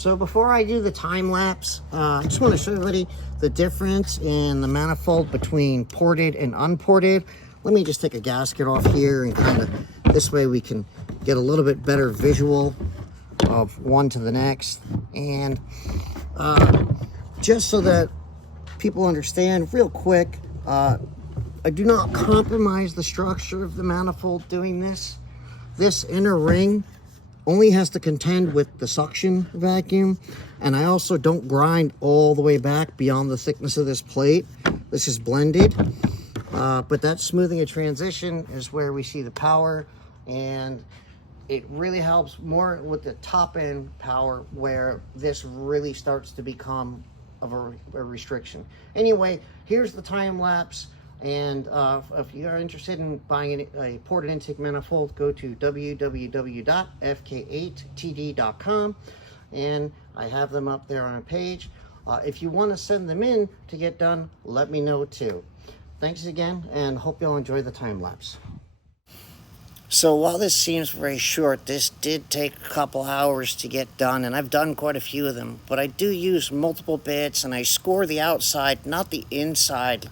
So before I do the time lapse, I just want to show everybody the difference in the manifold between ported and unported. Let me just take a gasket off here and kind of, this way we can get a little bit better visual of one to the next. And just so that people understand real quick, I do not compromise the structure of the manifold doing this. This inner ring only has to contend with the suction vacuum, and I also don't grind all the way back beyond the thickness of this plate. This is blended, but that smoothing a transition is where we see the power, and it really helps more with the top end power where this really starts to become of a restriction. Anyway, here's the time lapse. And if you are interested in buying a ported intake manifold, go to www.fk8td.com, and I have them up there on a page. If you want to send them in to get done, let me know too. Thanks again, and hope you'll enjoy the time lapse. So while this seems very short, this did take a couple hours to get done, and I've done quite a few of them, but I do use multiple bits, and I score the outside, not the inside.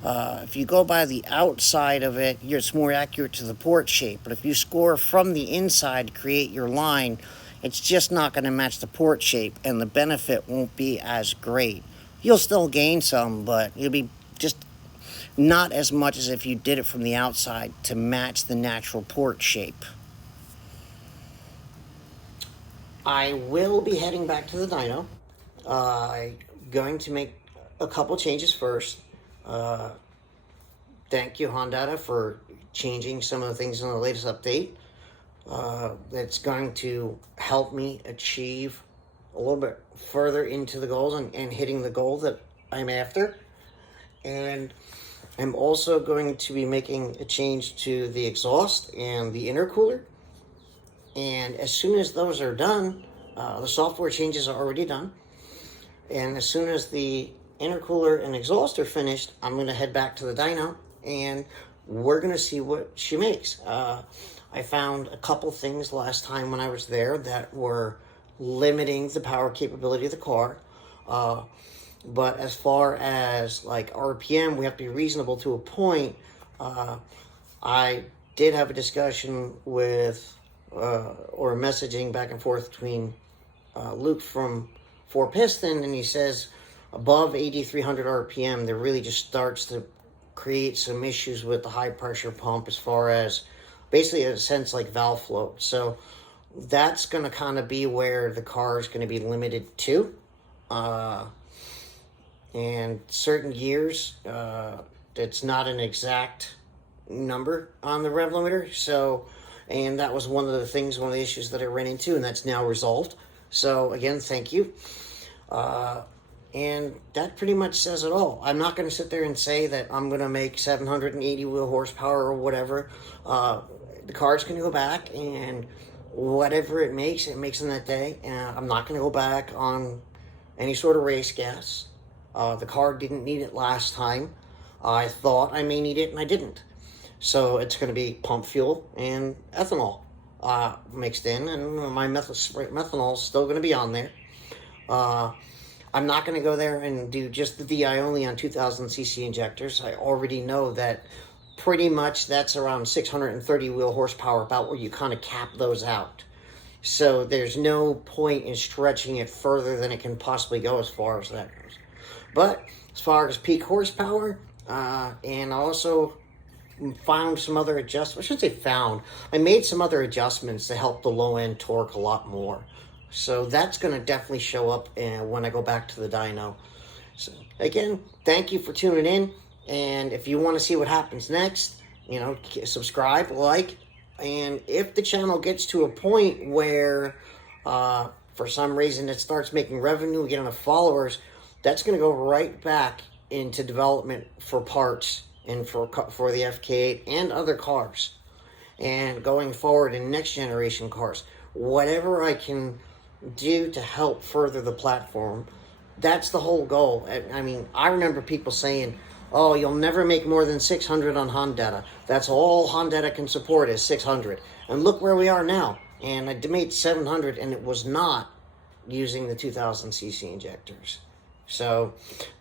If you go by the outside of it, it's more accurate to the port shape. But if you score from the inside to create your line, it's just not going to match the port shape, and the benefit won't be as great. You'll still gain some, but you'll be just not as much as if you did it from the outside to match the natural port shape. I will be heading back to the dyno. I'm going to make a couple changes first. Thank you, Honda, for changing some of the things in the latest update. That's going to help me achieve a little bit further into the goals and hitting the goal that I'm after. And I'm also going to be making a change to the exhaust and the intercooler. And as soon as those are done, the software changes are already done. And as soon as the intercooler and exhaust are finished, I'm going to head back to the dyno, and we're going to see what she makes. I found a couple things last time when I was there that were limiting the power capability of the car. But as far as like RPM, we have to be reasonable to a point. I did have a discussion with, or messaging back and forth between Luke from 4Piston, and he says above 8,300 RPM, there really just starts to create some issues with the high pressure pump as far as basically in a sense like valve float. So that's going to kind of be where the car is going to be limited to. And certain years, it's not an exact number on the rev limiter. So, and that was one of the issues that I ran into, and that's now resolved. So again, thank you. And that pretty much says it all. I'm not going to sit there and say that I'm going to make 780 wheel horsepower or whatever. The car's going to go back, and whatever it makes in that day. I'm not going to go back on any sort of race gas. The car didn't need it last time. I thought I may need it, and I didn't. So it's going to be pump fuel and ethanol mixed in, and my methanol is still going to be on there. I'm not going to go there and do just the DI only on 2000cc injectors. I already know that pretty much that's around 630 wheel horsepower, about where you kind of cap those out. So there's no point in stretching it further than it can possibly go as far as that goes. But as far as peak horsepower, and I also found some other adjustments. I shouldn't say found. I made some other adjustments to help the low end torque a lot more. So that's going to definitely show up when I go back to the dyno. So again, thank you for tuning in. And if you want to see what happens next, subscribe, like, and if the channel gets to a point where for some reason it starts making revenue, we get enough followers, that's going to go right back into development for parts and for the Fk8 and other cars. And going forward in next generation cars, whatever I can do to help further the platform, that's the whole goal. I mean, I remember people saying, oh, you'll never make more than 600 on Honda. That's all Honda can support is 600. And look where we are now. And I made 700, and it was not using the 2000cc injectors. So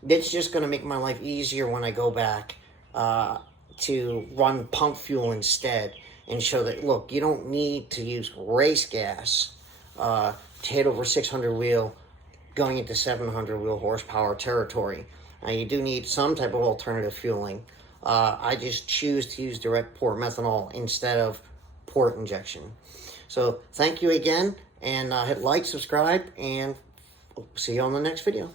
it's just going to make my life easier when I go back to run pump fuel instead, and show that, look, you don't need to use race gas to hit over 600 wheel going into 700 wheel horsepower territory. You do need some type of alternative fueling. I just choose to use direct port methanol instead of port injection. So thank you again, and hit like, subscribe, and see you on the next video.